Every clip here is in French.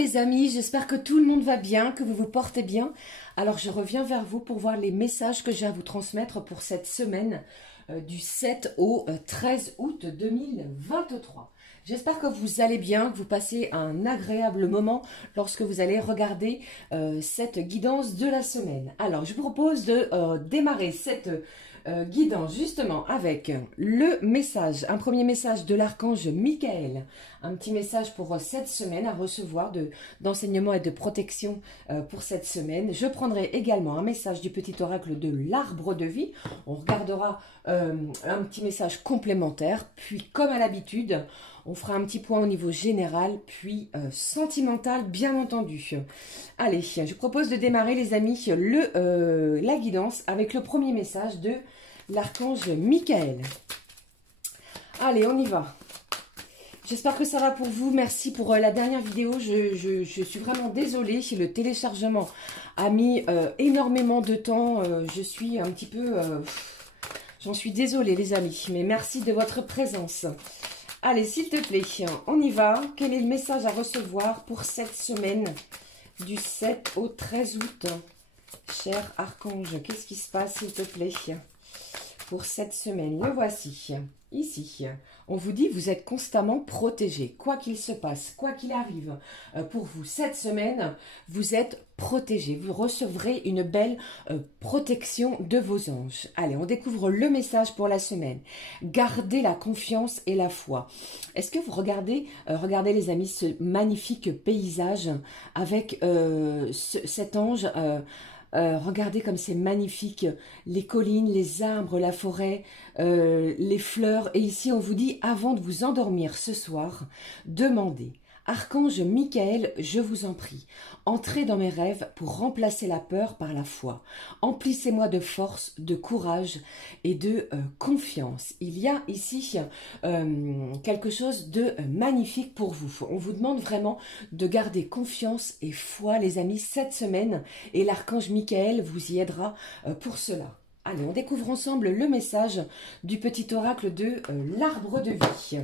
les amis, j'espère que tout le monde va bien, que vous vous portez bien. Alors je reviens vers vous pour voir les messages que j'ai à vous transmettre pour cette semaine du 7 au 13 août 2023. J'espère que vous allez bien, que vous passez un agréable moment lorsque vous allez regarder cette guidance de la semaine. Alors je vous propose de démarrer cette guidance justement avec le message, un premier message de l'archange Michael, un petit message pour cette semaine à recevoir d'enseignement et de protection pour cette semaine. Je prendrai également un message du petit oracle de l'arbre de vie. On regardera un petit message complémentaire, puis comme à l'habitude, on fera un petit point au niveau général, puis sentimental, bien entendu. Allez, je propose de démarrer, les amis, la guidance avec le premier message de l'archange Michael. Allez, on y va. J'espère que ça va pour vous. Merci pour la dernière vidéo. Je suis vraiment désolée si le téléchargement a mis énormément de temps. Je suis un petit peu... j'en suis désolée, les amis. Mais merci de votre présence. Allez, s'il te plaît, on y va. Quel est le message à recevoir pour cette semaine du 7 au 13 août? Cher archange, qu'est-ce qui se passe, s'il te plaît, pour cette semaine? Le voici, ici. On vous dit, vous êtes constamment protégé. Quoi qu'il se passe, quoi qu'il arrive, pour vous, cette semaine, vous êtes protégé. Vous recevrez une belle protection de vos anges. Allez, on découvre le message pour la semaine. Gardez la confiance et la foi. Est-ce que vous regardez, les amis, ce magnifique paysage avec cet ange regardez comme c'est magnifique, les collines, les arbres, la forêt, les fleurs. Et ici, on vous dit, avant de vous endormir ce soir, demandez, archange Michael, je vous en prie, entrez dans mes rêves pour remplacer la peur par la foi. Emplissez-moi de force, de courage et de confiance. Il y a ici quelque chose de magnifique pour vous. On vous demande vraiment de garder confiance et foi, les amis, cette semaine. Et l'archange Michael vous y aidera pour cela. Allez, on découvre ensemble le message du petit oracle de l'arbre de vie.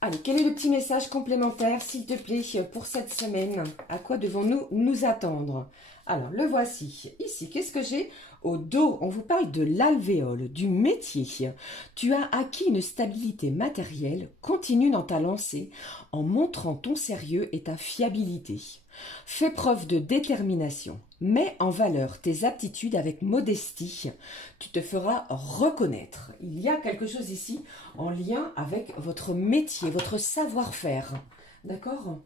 Allez, quel est le petit message complémentaire, s'il te plaît, pour cette semaine? À quoi devons-nous nous attendre? Alors, le voici. Ici, qu'est-ce que j'ai au dos? On vous parle de l'alvéole, du métier. Tu as acquis une stabilité matérielle. Continue dans ta lancée en montrant ton sérieux et ta fiabilité. Fais preuve de détermination. Mets en valeur tes aptitudes avec modestie. Tu te feras reconnaître. Il y a quelque chose ici en lien avec votre métier, votre savoir-faire. D'accord ?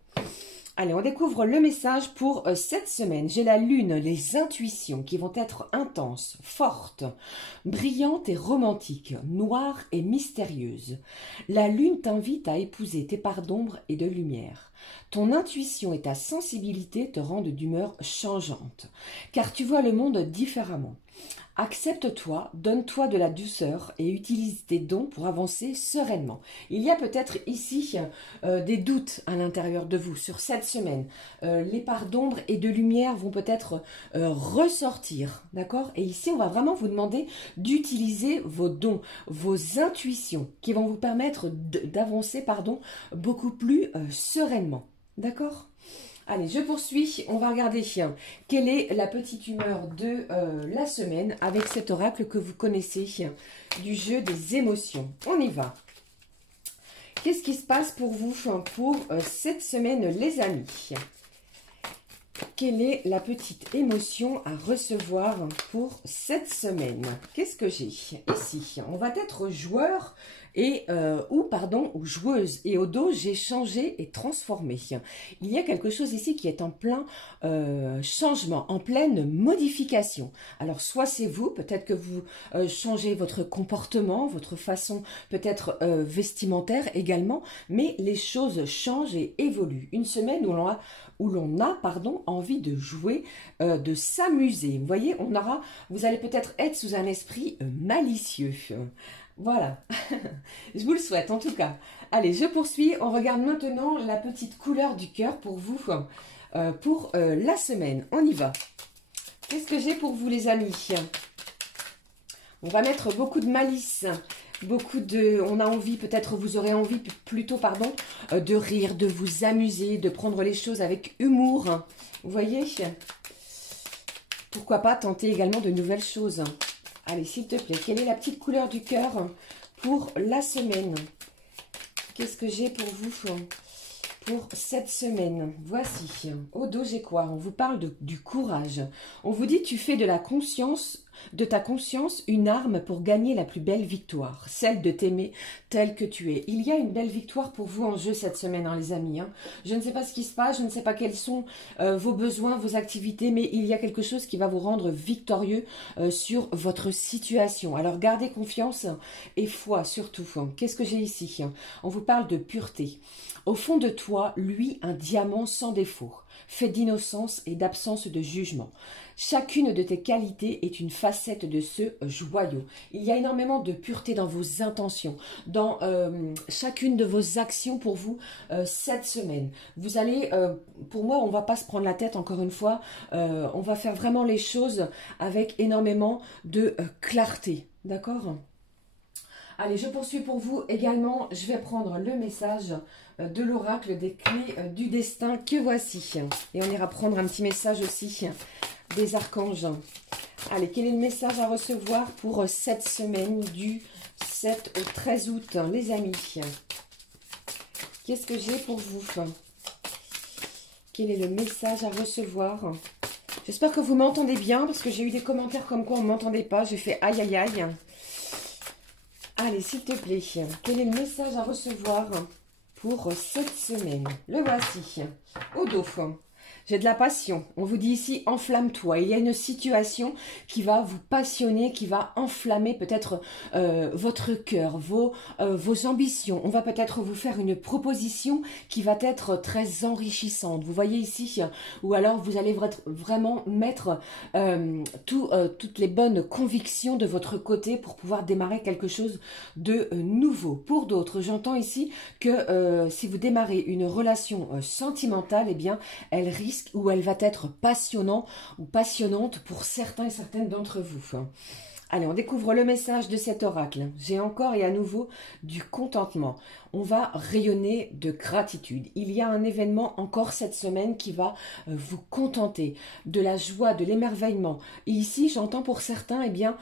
Allez, on découvre le message pour cette semaine. J'ai la lune, les intuitions qui vont être intenses, fortes, brillantes et romantiques, noires et mystérieuses. La lune t'invite à épouser tes parts d'ombre et de lumière. Ton intuition et ta sensibilité te rendent d'humeur changeante, car tu vois le monde différemment. Accepte-toi, donne-toi de la douceur et utilise tes dons pour avancer sereinement. Il y a peut-être ici des doutes à l'intérieur de vous sur cette semaine. Les parts d'ombre et de lumière vont peut-être ressortir, d'accord? Et ici, on va vraiment vous demander d'utiliser vos dons, vos intuitions qui vont vous permettre d'avancer, beaucoup plus sereinement, d'accord? Allez, je poursuis. On va regarder quelle est la petite humeur de la semaine avec cet oracle que vous connaissez du jeu des émotions. On y va. Qu'est-ce qui se passe pour vous pour cette semaine, les amis? Quelle est la petite émotion à recevoir pour cette semaine? Qu'est-ce que j'ai ici? On va être joueur ou joueuse. Et au dos, j'ai changé et transformé. Il y a quelque chose ici qui est en plein changement, en pleine modification. Alors, soit c'est vous, peut-être que vous changez votre comportement, votre façon peut-être vestimentaire également, mais les choses changent et évoluent. Une semaine où l'on a envie de jouer, de s'amuser. Vous voyez, vous allez peut-être être sous un esprit malicieux. Voilà, je vous le souhaite en tout cas. Allez, je poursuis. On regarde maintenant la petite couleur du cœur pour vous, pour la semaine. On y va. Qu'est-ce que j'ai pour vous, les amis? On va mettre beaucoup de malice, On a envie, peut-être vous aurez envie plutôt, pardon, de rire, de vous amuser, de prendre les choses avec humour. Vous voyez? Pourquoi pas tenter également de nouvelles choses. Allez, s'il te plaît, quelle est la petite couleur du cœur pour la semaine? Qu'est-ce que j'ai pour vous pour cette semaine? Voici. Au dos, j'ai quoi? On vous parle du courage. On vous dit, tu fais de ta conscience une arme pour gagner la plus belle victoire, celle de t'aimer tel que tu es. Il y a une belle victoire pour vous en jeu cette semaine, hein, les amis. Hein. Je ne sais pas ce qui se passe, je ne sais pas quels sont vos besoins, vos activités, mais il y a quelque chose qui va vous rendre victorieux sur votre situation. Alors, gardez confiance et foi surtout. Qu'est-ce que j'ai ici? On vous parle de pureté. Au fond de toi, lui, un diamant sans défaut, fait d'innocence et d'absence de jugement. Chacune de tes qualités est une facette de ce joyau. Il y a énormément de pureté dans vos intentions, dans chacune de vos actions pour vous cette semaine. Vous allez, pour moi, on ne va pas se prendre la tête encore une fois, on va faire vraiment les choses avec énormément de clarté, d'accord ? Allez, je poursuis pour vous également. Je vais prendre le message de l'oracle des clés du destin que voici. Et on ira prendre un petit message aussi des archanges. Allez, quel est le message à recevoir pour cette semaine du 7 au 13 août, les amis? Qu'est-ce que j'ai pour vous? Quel est le message à recevoir? J'espère que vous m'entendez bien parce que j'ai eu des commentaires comme quoi on ne m'entendait pas. J'ai fait aïe aïe aïe. Allez, s'il te plaît, quel est le message à recevoir pour cette semaine? Le voici, au dos. J'ai de la passion. On vous dit ici, enflamme-toi. Il y a une situation qui va vous passionner, qui va enflammer peut-être votre cœur, vos ambitions. On va peut-être vous faire une proposition qui va être très enrichissante. Vous voyez ici, ou alors vous allez vraiment mettre toutes les bonnes convictions de votre côté pour pouvoir démarrer quelque chose de nouveau. Pour d'autres, j'entends ici que si vous démarrez une relation sentimentale, eh bien, elle risque ou elle va être passionnante ou passionnante pour certains et certaines d'entre vous. Allez, on découvre le message de cet oracle. J'ai encore et à nouveau du contentement. On va rayonner de gratitude. Il y a un événement encore cette semaine qui va vous contenter, de la joie, de l'émerveillement. Et ici, j'entends pour certains, eh bien...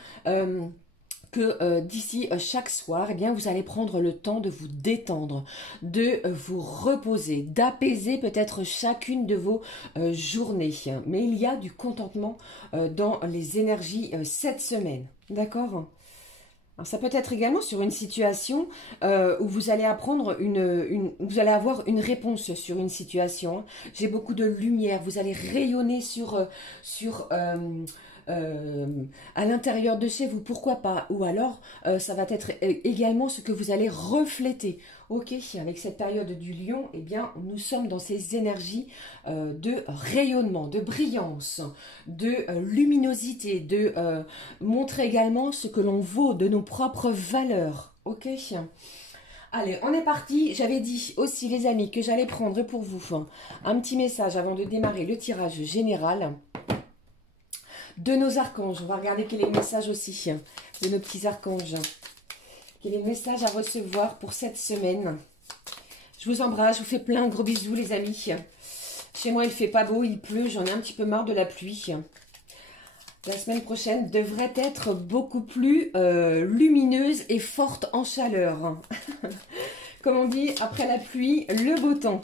que d'ici chaque soir, eh bien, vous allez prendre le temps de vous détendre, de vous reposer, d'apaiser peut-être chacune de vos journées. Mais il y a du contentement dans les énergies cette semaine. D'accord ? Alors, ça peut être également sur une situation où vous allez apprendre vous allez avoir une réponse sur une situation. J'ai beaucoup de lumière, vous allez rayonner à l'intérieur de chez vous, pourquoi pas, ou alors ça va être également ce que vous allez refléter. Ok, avec cette période du lion, eh bien, nous sommes dans ces énergies de rayonnement, de brillance, de luminosité, de montrer également ce que l'on vaut, de nos propres valeurs. Ok. Allez, on est parti. J'avais dit aussi, les amis, que j'allais prendre pour vous un petit message avant de démarrer le tirage général de nos archanges. On va regarder quel est le message aussi de nos petits archanges. Quel est le message à recevoir pour cette semaine? Je vous embrasse, je vous fais plein de gros bisous, les amis. Chez moi, il fait pas beau, il pleut, j'en ai un petit peu marre de la pluie. La semaine prochaine devrait être beaucoup plus lumineuse et forte en chaleur. Comme on dit, après la pluie, le beau temps.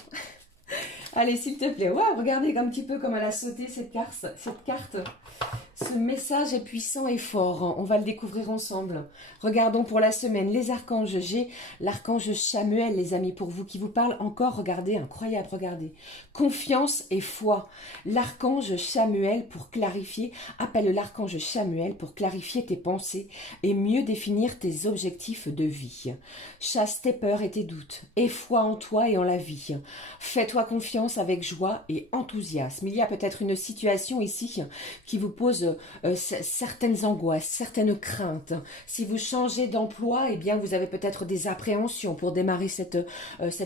Allez, s'il te plaît. Wow, regardez un petit peu comme elle a sauté cette carte. Ce message est puissant et fort. On va le découvrir ensemble. Regardons pour la semaine les archanges. J'ai l'archange Chamuel, les amis, pour vous, qui vous parle encore. Regardez, incroyable, regardez. Confiance et foi. L'archange Chamuel pour clarifier, appelle l'archange Chamuel pour clarifier tes pensées et mieux définir tes objectifs de vie. Chasse tes peurs et tes doutes. Aie foi en toi et en la vie. Fais-toi confiance avec joie et enthousiasme. Il y a peut-être une situation ici qui vous pose certaines angoisses, certaines craintes. Si vous changez d'emploi, eh bien, vous avez peut-être des appréhensions pour démarrer cette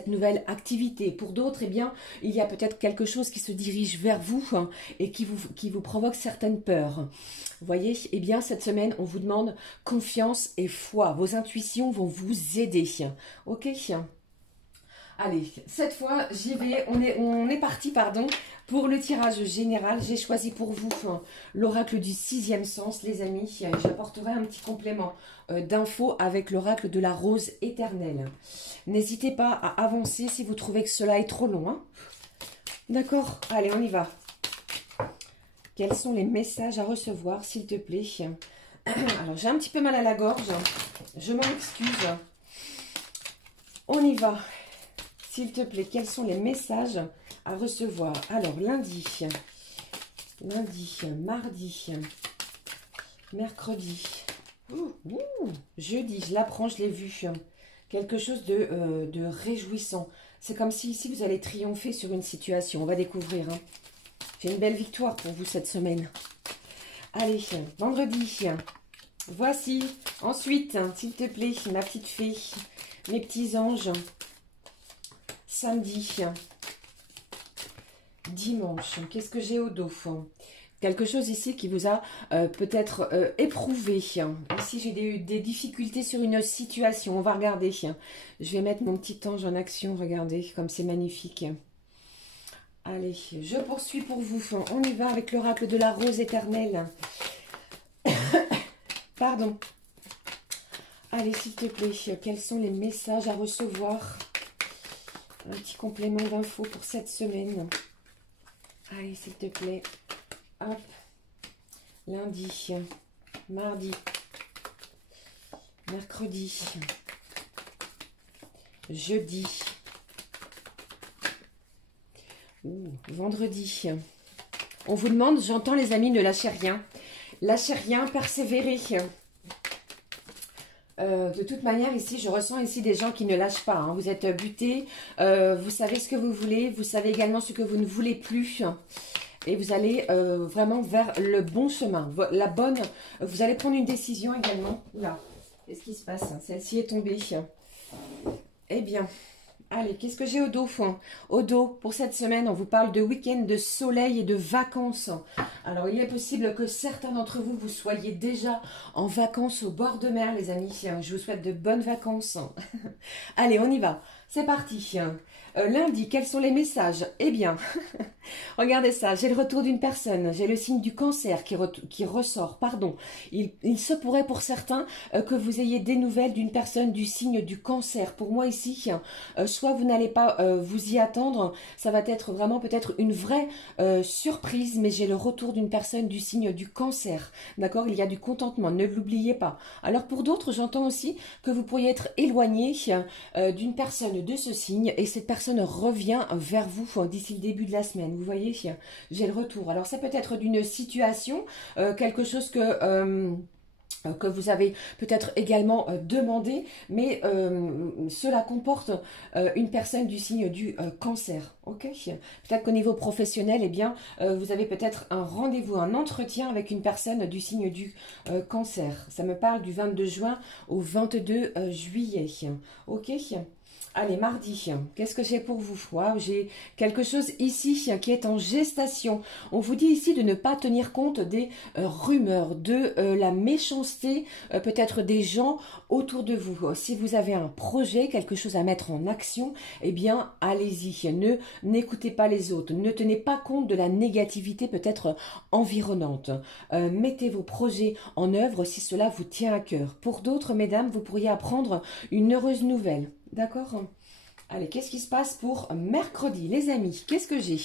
nouvelle activité. Pour d'autres, eh bien, il y a peut-être quelque chose qui se dirige vers vous hein, et qui vous provoque certaines peurs. Vous voyez, eh bien, cette semaine, on vous demande confiance et foi. Vos intuitions vont vous aider. Ok ? Allez, cette fois, j'y vais. On est parti, pardon, pour le tirage général. J'ai choisi pour vous l'oracle du sixième sens, les amis. J'apporterai un petit complément d'infos avec l'oracle de la rose éternelle. N'hésitez pas à avancer si vous trouvez que cela est trop long. Hein. D'accord? Allez, on y va. Quels sont les messages à recevoir, s'il te plaît? Alors, j'ai un petit peu mal à la gorge. Je m'en excuse. On y va. S'il te plaît, quels sont les messages à recevoir? Alors, lundi, mardi, mercredi, jeudi, je l'apprends, je l'ai vu. Quelque chose de réjouissant. C'est comme si ici, vous allez triompher sur une situation. On va découvrir. Hein. J'ai une belle victoire pour vous cette semaine. Allez, vendredi. Voici. Ensuite, s'il te plaît, ma petite fée, mes petits anges. Samedi, dimanche, qu'est-ce que j'ai au dos? Quelque chose ici qui vous a peut-être éprouvé. Ici, j'ai des difficultés sur une situation. On va regarder. Je vais mettre mon petit ange en action. Regardez comme c'est magnifique. Allez, je poursuis pour vous. On y va avec l'oracle de la rose éternelle. Pardon. Allez, s'il te plaît, quels sont les messages à recevoir? Un petit complément d'infos pour cette semaine. Allez, s'il te plaît. Hop. Lundi, mardi, mercredi, jeudi, vendredi. On vous demande, j'entends les amis, ne lâchez rien. Lâchez rien, persévérez. De toute manière, ici, je ressens ici des gens qui ne lâchent pas. Hein. Vous êtes butés, vous savez ce que vous voulez, vous savez également ce que vous ne voulez plus. Et vous allez vraiment vers le bon chemin, la bonne. Vous allez prendre une décision également. Là, qu'est-ce qui se passe? Celle-ci est tombée. Eh bien, allez, qu'est-ce que j'ai au dos? Au dos, pour cette semaine, on vous parle de week-end, de soleil et de vacances. Alors, il est possible que certains d'entre vous, vous soyez déjà en vacances au bord de mer, les amis. Je vous souhaite de bonnes vacances. Allez, on y va. C'est parti. Lundi, quels sont les messages? Eh bien, regardez ça, j'ai le retour d'une personne, j'ai le signe du cancer qui ressort, pardon. Il se pourrait pour certains que vous ayez des nouvelles d'une personne du signe du cancer. Pour moi ici, soit vous n'allez pas vous y attendre, ça va être vraiment peut-être une vraie surprise, mais j'ai le retour d'une personne du signe du cancer. D'accord? Il y a du contentement, ne l'oubliez pas. Alors pour d'autres, j'entends aussi que vous pourriez être éloigné d'une personne de ce signe et cette personne revient vers vous d'ici le début de la semaine. Vous voyez, j'ai le retour. Alors, ça peut être d'une situation, quelque chose que vous avez peut-être également demandé, mais cela comporte une personne du signe du cancer. Ok. Peut-être qu'au niveau professionnel, eh bien, vous avez peut-être un rendez-vous, un entretien avec une personne du signe du cancer. Ça me parle du 22 juin au 22 juillet. Ok. Allez, mardi, qu'est-ce que j'ai pour vous? Wow, j'ai quelque chose ici qui est en gestation. On vous dit ici de ne pas tenir compte des rumeurs, de la méchanceté, peut-être des gens autour de vous. Si vous avez un projet, quelque chose à mettre en action, eh bien, allez-y. N'écoutez pas les autres. Ne tenez pas compte de la négativité peut-être environnante. Mettez vos projets en œuvre si cela vous tient à cœur. Pour d'autres, mesdames, vous pourriez apprendre une heureuse nouvelle. D'accord? Allez, qu'est-ce qui se passe pour mercredi, les amis? Qu'est-ce que j'ai?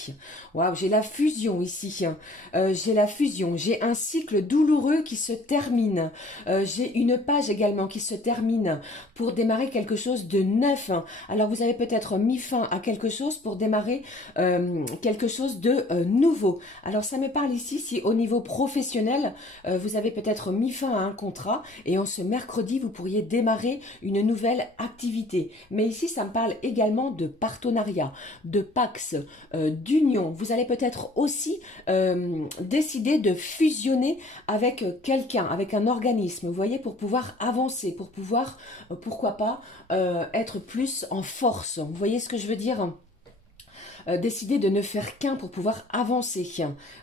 Waouh, j'ai la fusion ici. J'ai la fusion. J'ai un cycle douloureux qui se termine. J'ai une page également qui se termine pour démarrer quelque chose de neuf. Alors, vous avez peut-être mis fin à quelque chose pour démarrer quelque chose de nouveau. Alors, ça me parle ici si au niveau professionnel, vous avez peut-être mis fin à un contrat et en ce mercredi, vous pourriez démarrer une nouvelle activité. Mais ici, ça me parle également également de partenariat, de pax, d'union. Vous allez peut-être aussi décider de fusionner avec quelqu'un, avec un organisme, vous voyez, pour pouvoir avancer, pour pouvoir, pourquoi pas, être plus en force. Vous voyez ce que je veux dire ? Décider de ne faire qu'un pour pouvoir avancer.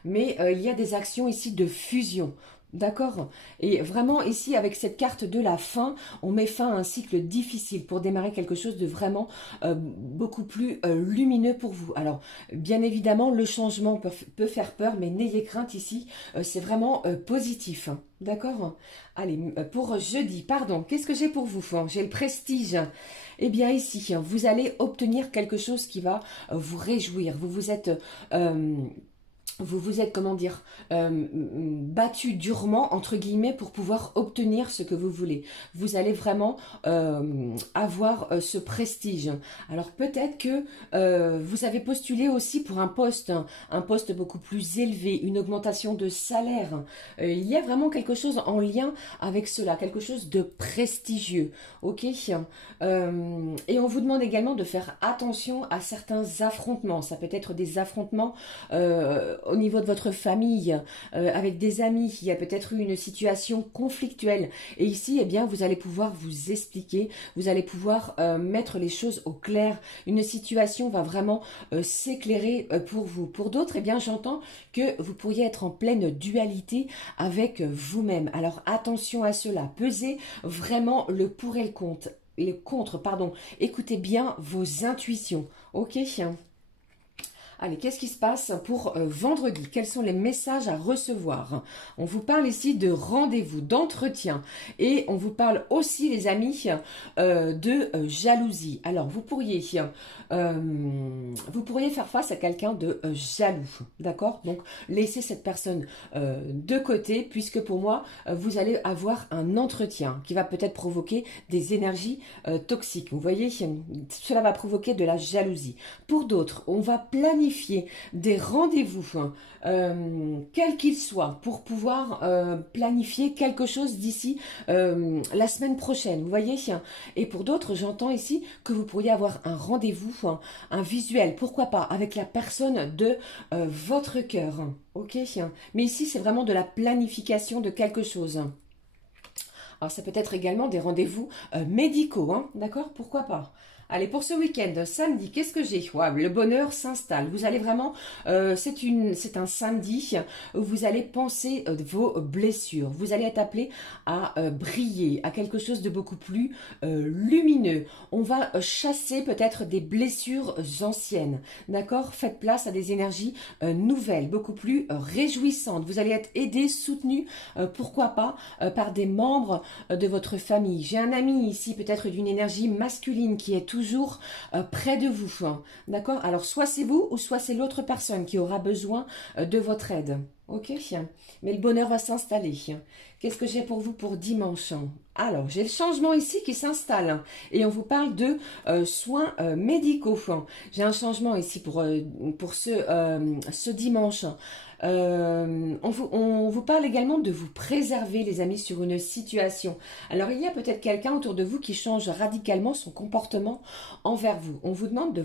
Mais il y a des actions ici de fusion. D'accord? Et vraiment ici avec cette carte de la fin, on met fin à un cycle difficile pour démarrer quelque chose de vraiment beaucoup plus lumineux pour vous. Alors bien évidemment le changement peut faire peur, mais n'ayez crainte ici, c'est vraiment positif. Hein. D'accord? Allez, pour jeudi, pardon, qu'est-ce que j'ai pour vous? J'ai le prestige. Eh bien ici, vous allez obtenir quelque chose qui va vous réjouir. Vous vous êtes, comment dire, battu durement, entre guillemets, pour pouvoir obtenir ce que vous voulez. Vous allez vraiment avoir ce prestige. Alors peut-être que vous avez postulé aussi pour un poste beaucoup plus élevé, une augmentation de salaire. Il y a vraiment quelque chose en lien avec cela, quelque chose de prestigieux. Ok, et on vous demande également de faire attention à certains affrontements. Ça peut être des affrontements au niveau de votre famille, avec des amis, il y a peut-être eu une situation conflictuelle. Et ici, eh bien, vous allez pouvoir vous expliquer, vous allez pouvoir mettre les choses au clair. Une situation va vraiment s'éclairer pour vous. Pour d'autres, eh bien, j'entends que vous pourriez être en pleine dualité avec vous-même. Alors, attention à cela. Pesez vraiment le pour et le contre, pardon. Écoutez bien vos intuitions. Ok ? Allez, qu'est-ce qui se passe pour vendredi? Quels sont les messages à recevoir? On vous parle ici de rendez-vous, d'entretien. Et on vous parle aussi, les amis, de jalousie. Alors, vous pourriez faire face à quelqu'un de jaloux. D'accord? Donc, laissez cette personne de côté, puisque pour moi, vous allez avoir un entretien qui va peut-être provoquer des énergies toxiques. Vous voyez, cela va provoquer de la jalousie. Pour d'autres, on va planifier des rendez-vous, quels qu'ils soient, pour pouvoir planifier quelque chose d'ici la semaine prochaine, vous voyez. Et pour d'autres, j'entends ici que vous pourriez avoir un rendez-vous, un visuel, pourquoi pas, avec la personne de votre cœur, ok. Mais ici, c'est vraiment de la planification de quelque chose. Alors, ça peut être également des rendez-vous médicaux, hein, d'accord, pourquoi pas. Allez, pour ce week-end, samedi, qu'est-ce que j'ai? Wow, le bonheur s'installe. Vous allez vraiment, c'est un samedi où vous allez penser vos blessures. Vous allez être appelé à briller, à quelque chose de beaucoup plus lumineux. On va chasser peut-être des blessures anciennes. D'accord? Faites place à des énergies nouvelles, beaucoup plus réjouissantes. Vous allez être aidé, soutenu, pourquoi pas, par des membres de votre famille. J'ai un ami ici, peut-être d'une énergie masculine qui est toujours près de vous, hein. D'accord? Alors, soit c'est vous ou soit c'est l'autre personne qui aura besoin de votre aide. Ok? Mais le bonheur va s'installer. Qu'est-ce que j'ai pour vous pour dimanche? Alors, j'ai le changement ici qui s'installe. Et on vous parle de soins médicaux. J'ai un changement ici pour ce dimanche. On vous parle également de vous préserver, les amis, sur une situation. Alors, il y a peut-être quelqu'un autour de vous qui change radicalement son comportement envers vous. On vous demande de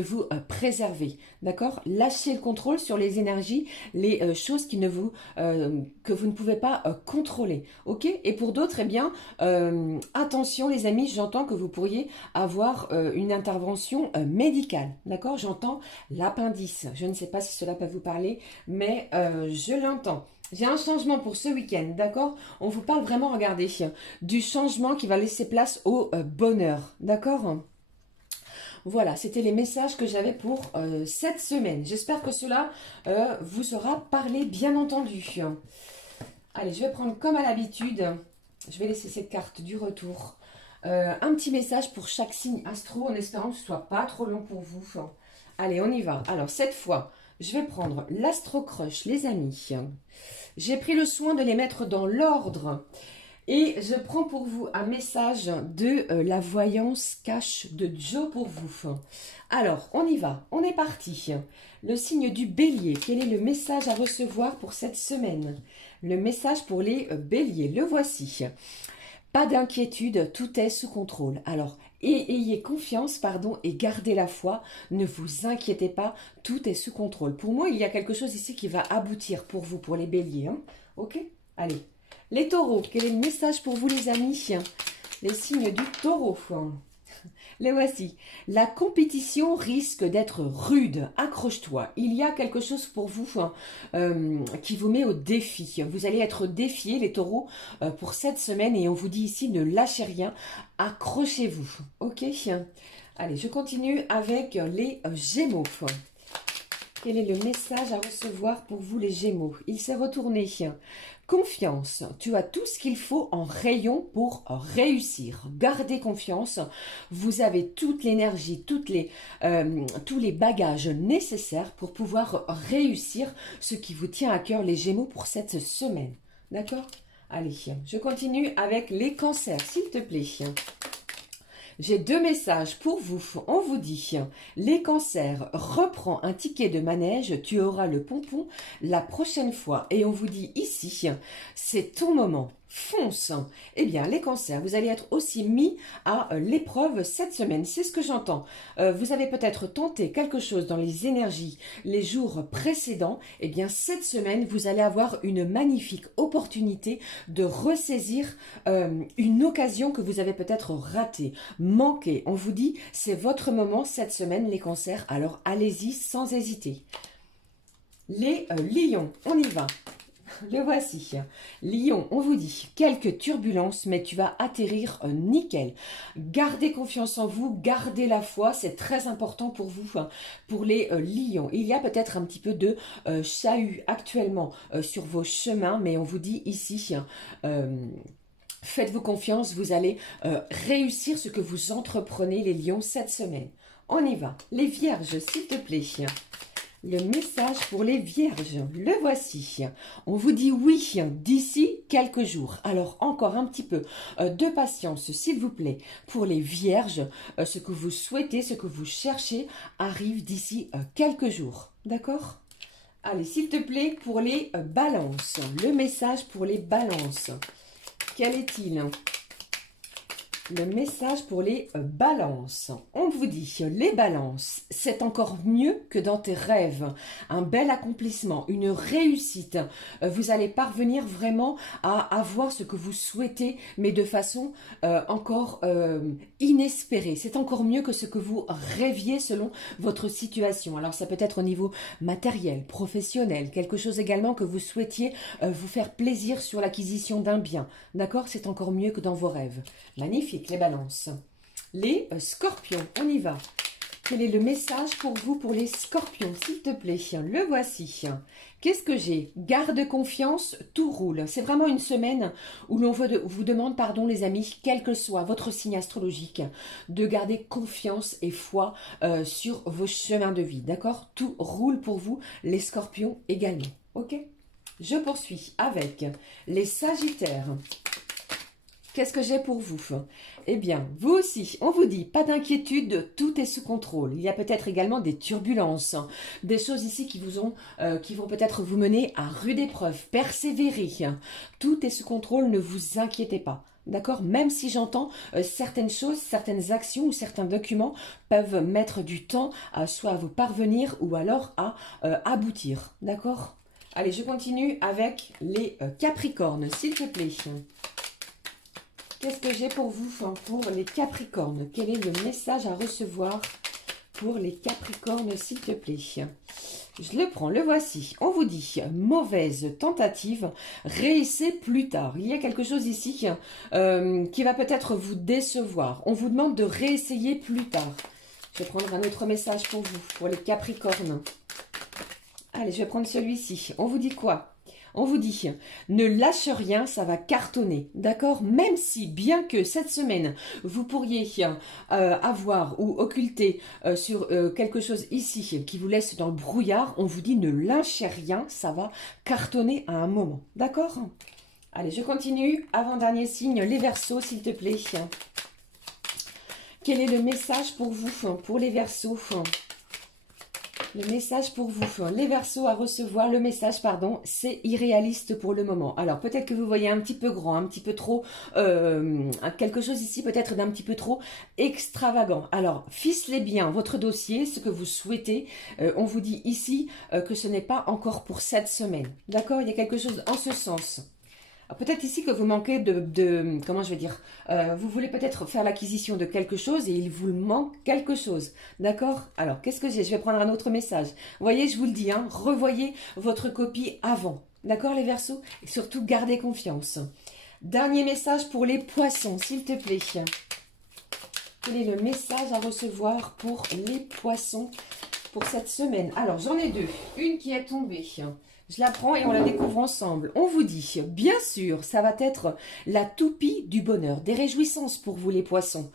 vous préserver, d'accord? Lâchez le contrôle sur les énergies, les choses que vous ne pouvez pas contrôler, ok? Et pour d'autres, eh bien, attention, les amis, j'entends que vous pourriez avoir une intervention médicale, d'accord? J'entends l'appendice. Je ne sais pas si cela peut vous parler, mais je l'entends. J'ai un changement pour ce week-end, d'accord? On vous parle vraiment, regardez, du changement qui va laisser place au bonheur, d'accord? Voilà, c'était les messages que j'avais pour cette semaine. J'espère que cela vous aura parlé, bien entendu. Allez, je vais prendre comme à l'habitude, je vais laisser cette carte du retour. Un petit message pour chaque signe astro, en espérant que ce ne soit pas trop long pour vous. Allez, on y va. Alors, cette fois, je vais prendre l'Astro Crush, les amis. J'ai pris le soin de les mettre dans l'ordre. Et je prends pour vous un message de la voyance cache de Joe pour vous. Alors, on y va. On est parti. Le signe du bélier. Quel est le message à recevoir pour cette semaine? Le message pour les béliers. Le voici. Pas d'inquiétude, tout est sous contrôle. Alors, Et ayez confiance, pardon, et gardez la foi. Ne vous inquiétez pas, tout est sous contrôle. Pour moi, il y a quelque chose ici qui va aboutir pour vous, pour les béliers. Hein. Ok? Allez. Les taureaux, quel est le message pour vous, les amis? Les signes du taureau. Les voici. La compétition risque d'être rude. Accroche-toi. Il y a quelque chose pour vous qui vous met au défi. Vous allez être défiés, les taureaux, pour cette semaine. Et on vous dit ici, ne lâchez rien. Accrochez-vous. Ok? Allez, je continue avec les Gémeaux. Quel est le message à recevoir pour vous, les Gémeaux? Il s'est retourné. Confiance, tu as tout ce qu'il faut en rayon pour réussir. Gardez confiance, vous avez toute l'énergie, tous les bagages nécessaires pour pouvoir réussir ce qui vous tient à cœur, les Gémeaux, pour cette semaine. D'accord? Allez, je continue avec les cancers, s'il te plaît. J'ai 2 messages pour vous. On vous dit, les cancers, reprends un ticket de manège, tu auras le pompon la prochaine fois. Et on vous dit ici, c'est ton moment. Fonce. Eh bien, les cancers, vous allez être aussi mis à l'épreuve cette semaine. C'est ce que j'entends. Vous avez peut-être tenté quelque chose dans les énergies les jours précédents. Eh bien, cette semaine, vous allez avoir une magnifique opportunité de ressaisir une occasion que vous avez peut-être ratée, manquée. On vous dit, c'est votre moment cette semaine, les cancers. Alors, allez-y sans hésiter. Les lions, on y va. Le voici. Lion, on vous dit quelques turbulences, mais tu vas atterrir nickel. Gardez confiance en vous, gardez la foi, c'est très important pour vous, pour les lions. Il y a peut-être un petit peu de chahut actuellement sur vos chemins, mais on vous dit ici, faites-vous confiance, vous allez réussir ce que vous entreprenez, les lions, cette semaine. On y va. Les vierges, s'il te plaît. Le message pour les vierges, le voici. On vous dit oui d'ici quelques jours. Alors encore un petit peu de patience, s'il vous plaît. Pour les vierges, ce que vous souhaitez, ce que vous cherchez arrive d'ici quelques jours. D'accord? Allez, s'il te plaît, pour les balances. Le message pour les balances. Quel est-il ? Le message pour les balances. On vous dit, les balances, c'est encore mieux que dans tes rêves. Un bel accomplissement, une réussite. Vous allez parvenir vraiment à avoir ce que vous souhaitez, mais de façon encore inespérée. C'est encore mieux que ce que vous rêviez selon votre situation. Alors ça peut être au niveau matériel, professionnel, quelque chose également que vous souhaitiez vous faire plaisir sur l'acquisition d'un bien. D'accord? C'est encore mieux que dans vos rêves. Magnifique. Les balances. Les scorpions, on y va. Quel est le message pour vous, pour les scorpions, s'il te plaît? Le voici. Qu'est-ce que j'ai? Garde confiance, tout roule. C'est vraiment une semaine où l'on vous demande, pardon les amis, quel que soit votre signe astrologique, de garder confiance et foi sur vos chemins de vie. D'accord? Tout roule pour vous, les scorpions également. Ok? Je poursuis avec les sagittaires. Qu'est-ce que j'ai pour vous? Eh bien, vous aussi, on vous dit, pas d'inquiétude, tout est sous contrôle. Il y a peut-être également des turbulences, des choses ici qui vont peut-être vous mener à rude épreuve, persévérer. Tout est sous contrôle, ne vous inquiétez pas. D'accord? Même si j'entends certaines choses, certaines actions ou certains documents peuvent mettre du temps soit à vous parvenir ou alors à aboutir. D'accord? Allez, je continue avec les Capricornes, s'il te plaît. Qu'est-ce que j'ai pour vous, pour les Capricornes? Quel est le message à recevoir pour les Capricornes, s'il te plaît? Je le prends, le voici. On vous dit, mauvaise tentative, réessai plus tard. Il y a quelque chose ici qui va peut-être vous décevoir. On vous demande de réessayer plus tard. Je vais prendre un autre message pour vous, pour les Capricornes. Allez, je vais prendre celui-ci. On vous dit quoi? On vous dit, ne lâche rien, ça va cartonner, d'accord? Même si, bien que cette semaine, vous pourriez avoir ou occulter sur quelque chose ici qui vous laisse dans le brouillard, on vous dit, ne lâchez rien, ça va cartonner à un moment, d'accord? Allez, je continue. Avant-dernier signe, les Verseaux, s'il te plaît. Quel est le message pour vous, pour les Verseaux? Le message pour vous, les Verseaux à recevoir, le message, pardon, c'est irréaliste pour le moment. Alors, peut-être que vous voyez un petit peu grand, un petit peu trop, quelque chose ici peut-être d'un petit peu trop extravagant. Alors, ficelez bien votre dossier, ce que vous souhaitez. On vous dit ici que ce n'est pas encore pour cette semaine. D'accord? Il y a quelque chose en ce sens. Peut-être ici que vous manquez comment je vais dire, vous voulez peut-être faire l'acquisition de quelque chose et il vous manque quelque chose, d'accord? Alors, qu'est-ce que j'ai? Je vais prendre un autre message. Vous voyez, je vous le dis, hein, revoyez votre copie avant, d'accord les Verseaux? Et surtout, gardez confiance. Dernier message pour les Poissons, s'il te plaît. Quel est le message à recevoir pour les Poissons pour cette semaine? Alors, j'en ai deux. Une qui est tombée. Je la prends et on la découvre ensemble. On vous dit, bien sûr, ça va être la toupie du bonheur, des réjouissances pour vous les poissons.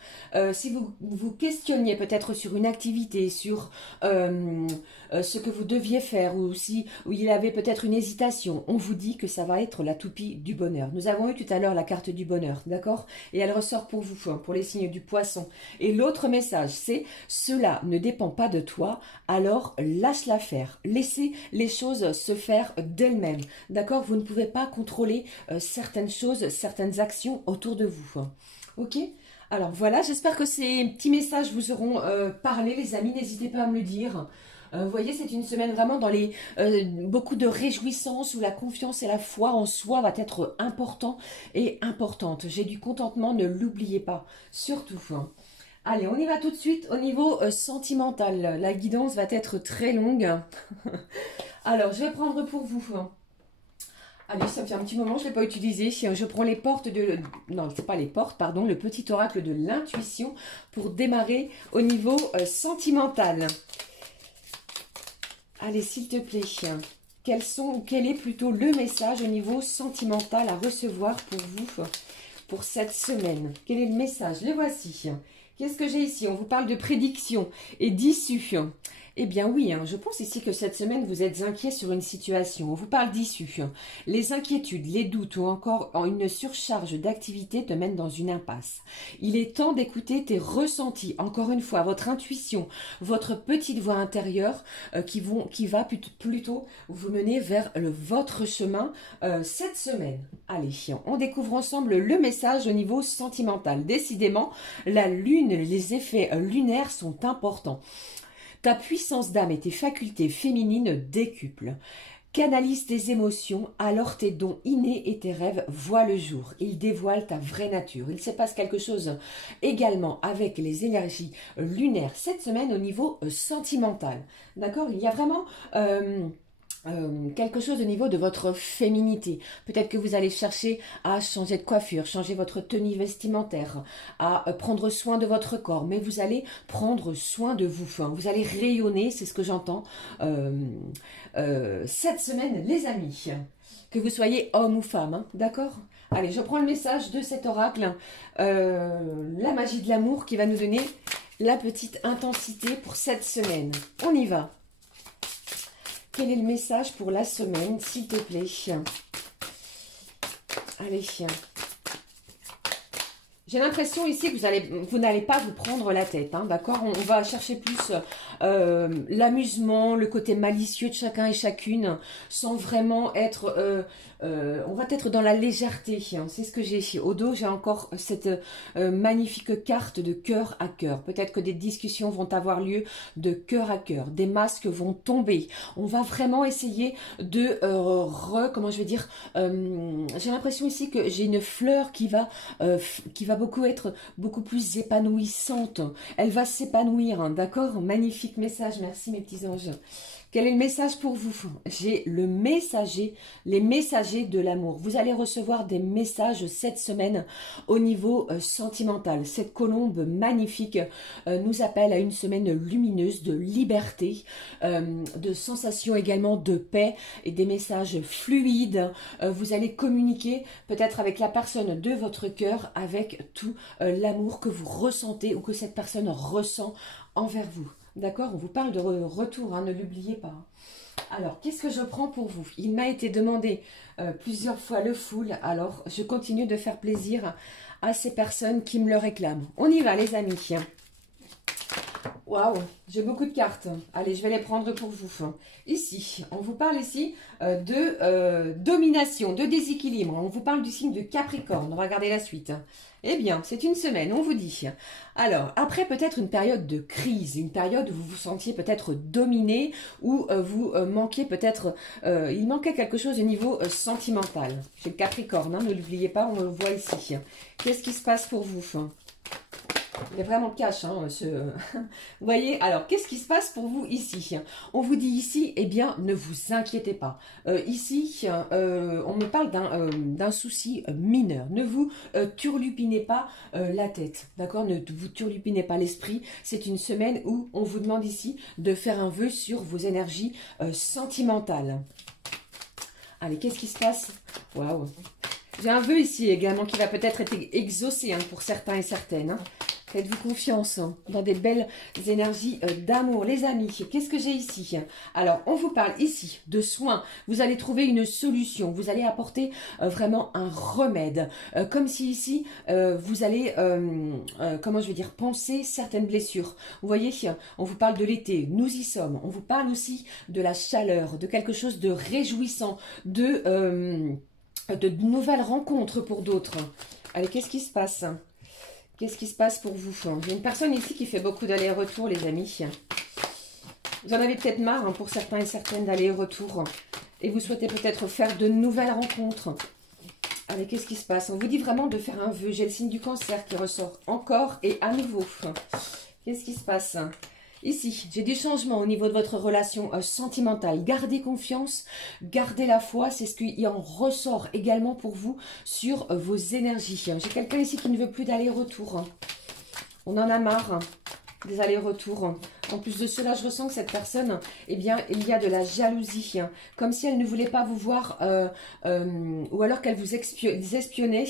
Si vous vous questionniez peut-être sur une activité, sur ce que vous deviez faire, ou si il y avait peut-être une hésitation, on vous dit que ça va être la toupie du bonheur. Nous avons eu tout à l'heure la carte du bonheur, d'accord? Et elle ressort pour vous, pour les signes du poisson. Et l'autre message, c'est « Cela ne dépend pas de toi, alors lâche-la faire. Laissez les choses se faire d'elle-même. D'accord? Vous ne pouvez pas contrôler certaines choses, certaines actions autour de vous. Ok? Alors voilà, j'espère que ces petits messages vous auront parlé, les amis. N'hésitez pas à me le dire. Vous voyez, c'est une semaine vraiment dans les beaucoup de réjouissance où la confiance et la foi en soi va être important et importante. J'ai du contentement, ne l'oubliez pas. Surtout. Allez, on y va tout de suite au niveau sentimental. La guidance va être très longue. Alors, je vais prendre pour vous. Allez, ça fait un petit moment, je ne l'ai pas utilisé. Je prends les portes de... Non, c'est pas les portes, pardon. Le petit oracle de l'intuition pour démarrer au niveau sentimental. Allez, s'il te plaît. Quel est plutôt le message au niveau sentimental à recevoir pour vous pour cette semaine? Quel est le message? Le voici. Qu'est-ce que j'ai ici? On vous parle de prédiction et d'issue. Eh bien oui, je pense ici que cette semaine, vous êtes inquiet sur une situation. On vous parle d'issue. Les inquiétudes, les doutes ou encore une surcharge d'activité te mènent dans une impasse. Il est temps d'écouter tes ressentis. Encore une fois, votre intuition, votre petite voix intérieure qui va plutôt vous mener vers votre chemin cette semaine. Allez, on découvre ensemble le message au niveau sentimental. Décidément, la lune, les effets lunaires sont importants. Ta puissance d'âme et tes facultés féminines décuplent. Canalise tes émotions, alors tes dons innés et tes rêves voient le jour. Ils dévoilent ta vraie nature. Il se passe quelque chose également avec les énergies lunaires cette semaine au niveau sentimental. D'accord? Il y a vraiment... quelque chose au niveau de votre féminité. Peut-être que vous allez chercher à changer de coiffure, changer votre tenue vestimentaire, à prendre soin de votre corps, mais vous allez prendre soin de vous. Vous allez rayonner, c'est ce que j'entends cette semaine, les amis. Que vous soyez homme ou femme, d'accord? Allez, je prends le message de cet oracle, la magie de l'amour qui va nous donner la petite intensité pour cette semaine. On y va. Quel est le message pour la semaine, s'il te plaît? Allez. J'ai l'impression ici que vous n'allez pas vous prendre la tête, d'accord? On va chercher plus l'amusement, le côté malicieux de chacun et chacune, sans vraiment être... on va être dans la légèreté, c'est ce que j'ai ici. Au dos, j'ai encore cette magnifique carte de cœur à cœur. Peut-être que des discussions vont avoir lieu de cœur à cœur. Des masques vont tomber. On va vraiment essayer de... comment je vais dire, j'ai l'impression ici que j'ai une fleur qui va être beaucoup plus épanouissante. Elle va s'épanouir, d'accord? Magnifique message, merci mes petits anges. Quel est le message pour vous? J'ai le messager, les messagers de l'amour. Vous allez recevoir des messages cette semaine au niveau sentimental. Cette colombe magnifique nous appelle à une semaine lumineuse de liberté, de sensations également de paix et des messages fluides. Vous allez communiquer peut-être avec la personne de votre cœur, avec tout l'amour que vous ressentez ou que cette personne ressent envers vous. D'accord? On vous parle de retour, ne l'oubliez pas. Alors, qu'est-ce que je prends pour vous? Il m'a été demandé plusieurs fois le full, alors je continue de faire plaisir à ces personnes qui me le réclament. On y va les amis. Waouh, j'ai beaucoup de cartes. Allez, je vais les prendre pour vous. Ici, on vous parle ici de domination, de déséquilibre. On vous parle du signe de Capricorne. On va regarder la suite. Eh bien, c'est une semaine, on vous dit. Alors, après peut-être une période de crise, une période où vous vous sentiez peut-être dominé, où vous manquiez peut-être, il manquait quelque chose au niveau sentimental. Chez le Capricorne, hein, ne l'oubliez pas, on le voit ici. Qu'est-ce qui se passe pour vous? Il est vraiment cash, hein, vous voyez, alors, qu'est-ce qui se passe pour vous ici? On vous dit ici, eh bien, ne vous inquiétez pas. Ici, on me parle d'un souci mineur. Ne vous turlupinez pas la tête, d'accord? Ne vous turlupinez pas l'esprit. C'est une semaine où on vous demande ici de faire un vœu sur vos énergies sentimentales. Allez, qu'est-ce qui se passe? Waouh! J'ai un vœu ici également qui va peut-être être exaucé hein, pour certains et certaines. Hein. Faites-vous confiance hein, dans des belles énergies d'amour. Les amis, qu'est-ce que j'ai ici? Alors, on vous parle ici de soins. Vous allez trouver une solution. Vous allez apporter vraiment un remède. Comme si ici, vous allez, comment je vais dire, panser certaines blessures. Vous voyez, on vous parle de l'été. Nous y sommes. On vous parle aussi de la chaleur, de quelque chose de réjouissant, de nouvelles rencontres pour d'autres. Allez, qu'est-ce qui se passe? Qu'est-ce qui se passe pour vous? J'ai une personne ici qui fait beaucoup d'allers-retours, les amis. Vous en avez peut-être marre hein, pour certains et certaines d'allers-retours. Et vous souhaitez peut-être faire de nouvelles rencontres. Allez, qu'est-ce qui se passe? On vous dit vraiment de faire un vœu. J'ai le signe du Cancer qui ressort encore et à nouveau. Qu'est-ce qui se passe? Ici, j'ai des changements au niveau de votre relation sentimentale. Gardez confiance, gardez la foi. C'est ce qui en ressort également pour vous sur vos énergies. J'ai quelqu'un ici qui ne veut plus d'aller-retour. On en a marre des allers-retours. En plus de cela, je ressens que cette personne, eh bien, il y a de la jalousie. Comme si elle ne voulait pas vous voir ou alors qu'elle vous espionnait.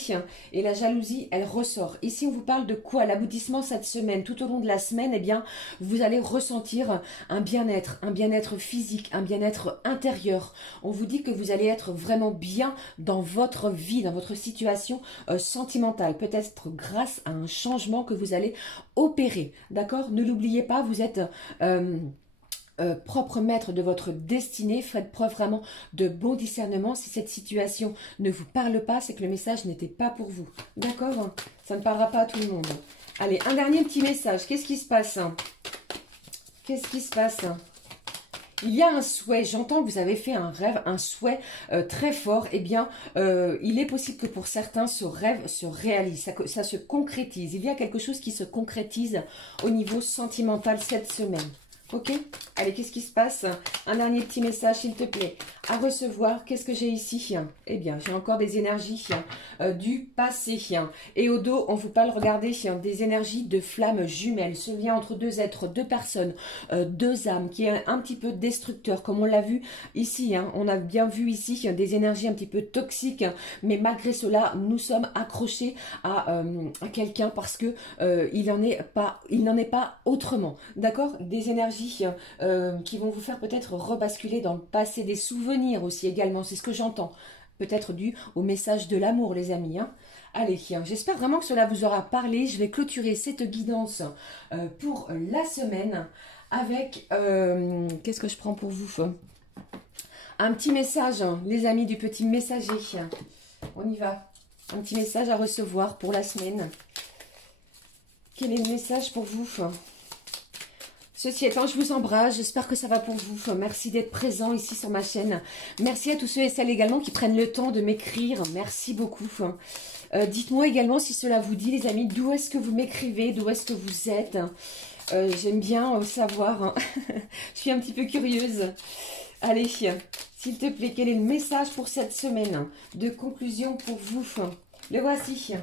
Et la jalousie, elle ressort. Ici, on vous parle de quoi? L'aboutissement cette semaine. Tout au long de la semaine, eh bien, vous allez ressentir un bien-être physique, un bien-être intérieur. On vous dit que vous allez être vraiment bien dans votre vie, dans votre situation sentimentale. Peut-être grâce à un changement que vous allez opérer. D'accord? Ne l'oubliez pas, vous êtes propre maître de votre destinée. Faites preuve vraiment de bon discernement. Si cette situation ne vous parle pas, c'est que le message n'était pas pour vous. D'accord? Ça ne parlera pas à tout le monde. Allez, un dernier petit message. Qu'est-ce qui se passe? Qu'est-ce qui se passe? Il y a un souhait, j'entends que vous avez fait un rêve, un souhait très fort. Eh bien, il est possible que pour certains, ce rêve se réalise, ça se concrétise. Il y a quelque chose qui se concrétise au niveau sentimental cette semaine. Ok? Allez, qu'est-ce qui se passe? Un dernier petit message, s'il te plaît. À recevoir, qu'est-ce que j'ai ici? Eh bien, j'ai encore des énergies du passé. Et au dos, on vous parle, regardez, des énergies de flammes jumelles. Ce lien entre deux êtres, deux personnes, deux âmes, qui est un petit peu destructeur, comme on l'a vu ici. On a bien vu ici des énergies un petit peu toxiques. Mais malgré cela, nous sommes accrochés à quelqu'un parce que il n'en est pas autrement. D'accord? Des énergies qui vont vous faire peut-être rebasculer dans le passé, des souvenirs aussi également, c'est ce que j'entends, peut-être dû au message de l'amour les amis. Allez, j'espère vraiment que cela vous aura parlé. Je vais clôturer cette guidance pour la semaine avec, qu'est-ce que je prends pour vous? Un petit message, les amis du petit messager. On y va. Un petit message à recevoir pour la semaine. Quel est le message pour vous? Ceci étant, je vous embrasse, j'espère que ça va pour vous. Merci d'être présent ici sur ma chaîne. Merci à tous ceux et celles également qui prennent le temps de m'écrire. Merci beaucoup. Dites-moi également si cela vous dit, les amis, d'où est-ce que vous m'écrivez, d'où est-ce que vous êtes. J'aime bien savoir. Je suis un petit peu curieuse. Allez, s'il te plaît, quel est le message pour cette semaine de conclusion pour vous? Le voici.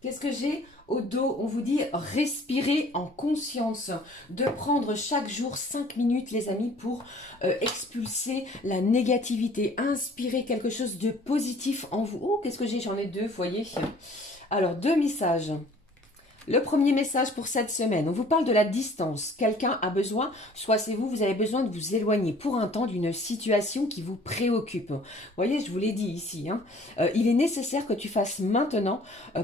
Qu'est-ce que j'ai? Au dos, on vous dit respirer en conscience, de prendre chaque jour 5 minutes, les amis, pour expulser la négativité, inspirer quelque chose de positif en vous. Oh, qu'est-ce que j'ai? J'en ai deux, vous voyez. Alors, deux messages. Le premier message pour cette semaine, on vous parle de la distance. Quelqu'un a besoin, soit c'est vous, vous avez besoin de vous éloigner pour un temps d'une situation qui vous préoccupe. Vous voyez, je vous l'ai dit ici, hein. Il est nécessaire que tu fasses maintenant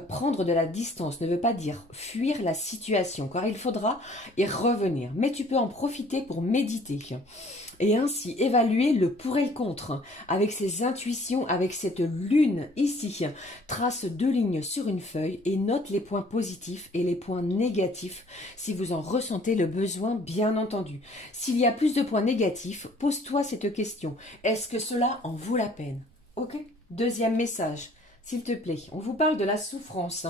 prendre de la distance. Ne veut pas dire fuir la situation, car il faudra y revenir. Mais tu peux en profiter pour méditer et ainsi évaluer le pour et le contre avec ses intuitions, avec cette lune ici. Trace 2 lignes sur une feuille et note les points positifs et les points négatifs si vous en ressentez le besoin, bien entendu. S'il y a plus de points négatifs, pose-toi cette question. Est-ce que cela en vaut la peine? Ok? Deuxième message. S'il te plaît, on vous parle de la souffrance.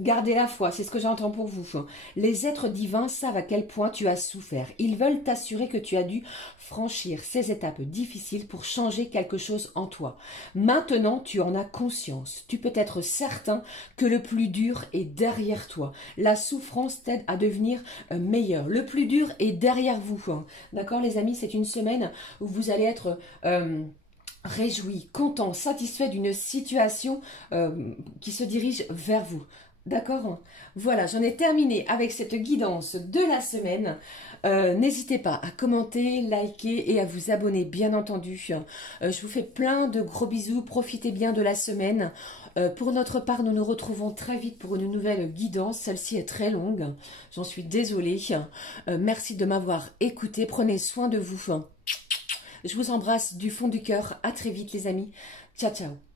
Gardez la foi, c'est ce que j'entends pour vous. Les êtres divins savent à quel point tu as souffert. Ils veulent t'assurer que tu as dû franchir ces étapes difficiles pour changer quelque chose en toi. Maintenant, tu en as conscience. Tu peux être certain que le plus dur est derrière toi. La souffrance t'aide à devenir meilleur. Le plus dur est derrière vous. D'accord, les amis, c'est une semaine où vous allez être... réjoui, content, satisfait d'une situation qui se dirige vers vous. D'accord? Voilà, j'en ai terminé avec cette guidance de la semaine. N'hésitez pas à commenter, liker et à vous abonner, bien entendu. Je vous fais plein de gros bisous. Profitez bien de la semaine. Pour notre part, nous nous retrouvons très vite pour une nouvelle guidance. Celle-ci est très longue. J'en suis désolée. Merci de m'avoir écouté. Prenez soin de vous. Je vous embrasse du fond du cœur. À très vite, les amis. Ciao, ciao.